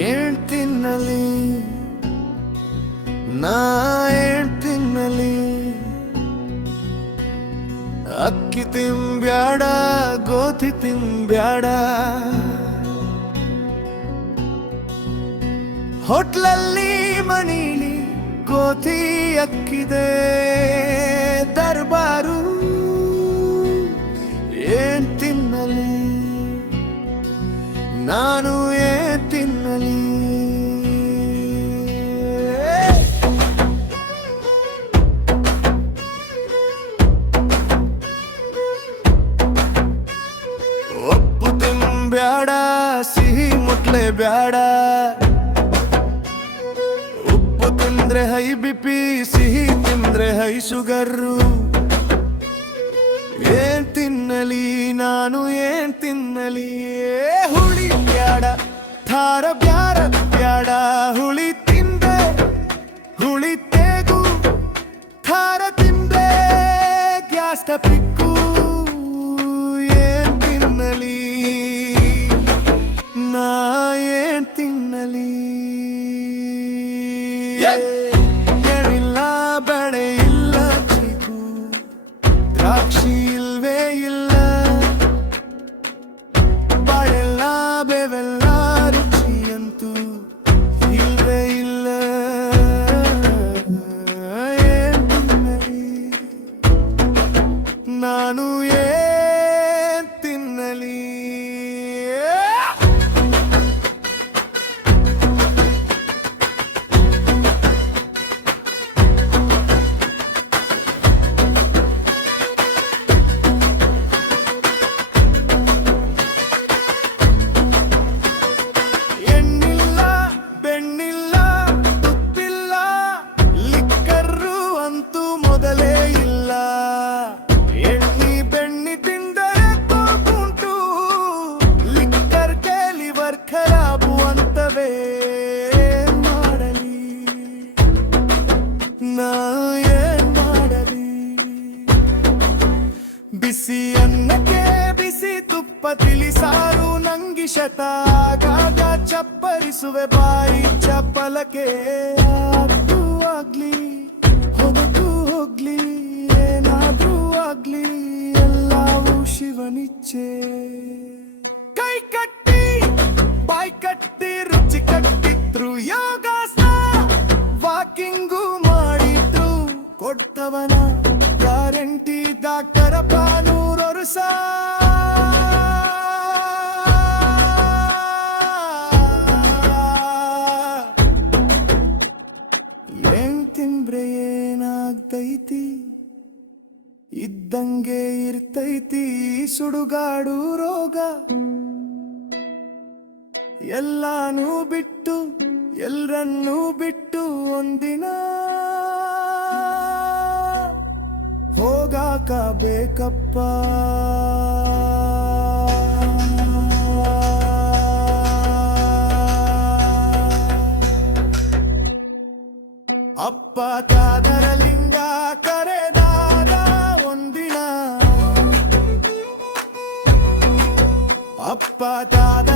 ಏನ್ ತಿನ್ನಲಿ ನಾ ಏನ್ ತಿನ್ನಲಿ ಅಕ್ಕಿ ತಿಂಬ್ಯಾಡ ಗೋಧಿ ತಿಂಬ್ಯಾಡ ಹೋಟ್ಲಲ್ಲಿ ಮನೀಲಿ ಗೋಧಿ ಅಕ್ಕಿದೆ ದರ್ಬಾರು ಏನ್ ತಿನ್ನಲಿ ನಾನು ಏನ್ ತಿನ್ನಲಿ ಒಪ್ಪು ತಿಂಬ್ಯಾಡ ಸಿಹಿ ಮುಟ್ಲೆ ಬ್ಯಾಡ ಉಪ್ಪು ತಿಂದ್ರೆ ಹೈ ಬಿಪಿ ಸಿಹಿ ತಿಂದ್ರೆ ಹೈ ಶುಗರು ಏನ್ ತಿನ್ನಲಿ ನಾನು ಏನ್ ತಿನ್ನಲಿ ಹುಳಿ ಬ್ಯಾಡ ಖಾರ ಬ್ಯಾರ ಬ್ಯಾಡ ಹುಳಿ ತಿಂದೆ ಹುಳಿ ತೇಗು ಖಾರ ತಿಂದೆ ಗ್ಯಾಸ್ ಪಿಕ್ಕು ಏನ್ ತಿನ್ನಲಿ ನಾ ಏನ್ ತಿನ್ನಲಿ ಎಳಿಲ್ಲ ಬೆಳೆ ಇಲ್ಲ ಚೀಕು ದ್ರಾಕ್ಷಿ ಇಲ್ವೇ ಇಲ್ಲ ಬಾಳೆಲ್ಲ ಬೇವೆಲ್ಲ ರುಚಿಯಂತೂ ಇಲ್ವೇ ಇಲ್ಲ ಏನ್ ತಿನ್ನಲಿ ನಾನು ಏನ್ ತಿನ್ನಲಿ ಬಿಸಿ ಅನ್ನಕ್ಕೆ ಬಿಸಿ ತುಪ್ಪ ತಿಳಿಸಾರು ನಂಗಿ ಶತಾಗಾಗ ಚಪ್ಪರಿಸುವೆ ಬಾಯಿ ಚಪ್ಪಲಕ್ಕೆ ಆದ್ರೂ ಆಗ್ಲಿ ಹೊರಟು ಹೋಗ್ಲಿ ಏನಾದ್ರೂ ಆಗ್ಲಿ ಎಲ್ಲವೂ ಶಿವನಿಚ್ಛೆ ಕೈ ಕಟ್ಟಿ ಬಾಯಿ ಕಟ್ಟಿ ರುಚಿ ಕಟ್ಟಿದ್ರು ಯೋಗಾಸನ ವಾಕಿಂಗು ಮಾಡಿದ್ರು ಕೊಡ್ತವನ ಗ್ಯಾರಂಟಿ ಡಾಕ್ಟರ ಪಾನೂರರು ಏನ್ ತಿಂದ್ರೆ ಏನಾಗ್ತೈತಿ ಇದ್ದಂಗೆ ಇರ್ತೈತಿ ಸುಡುಗಾಡು ರೋಗ ಎಲ್ಲಾನು ಬಿಟ್ಟು ಎಲ್ರನ್ನೂ ಬಿಟ್ಟು ಒಂದಿನ ಹೋಗಾಕ ಬೇಕಪ್ಪ ಅಪ್ಪ ಕಾದರಲಿಂಗ ಕರೆದಾದ ಒಂದಿನ ಅಪ್ಪ ಕಾದ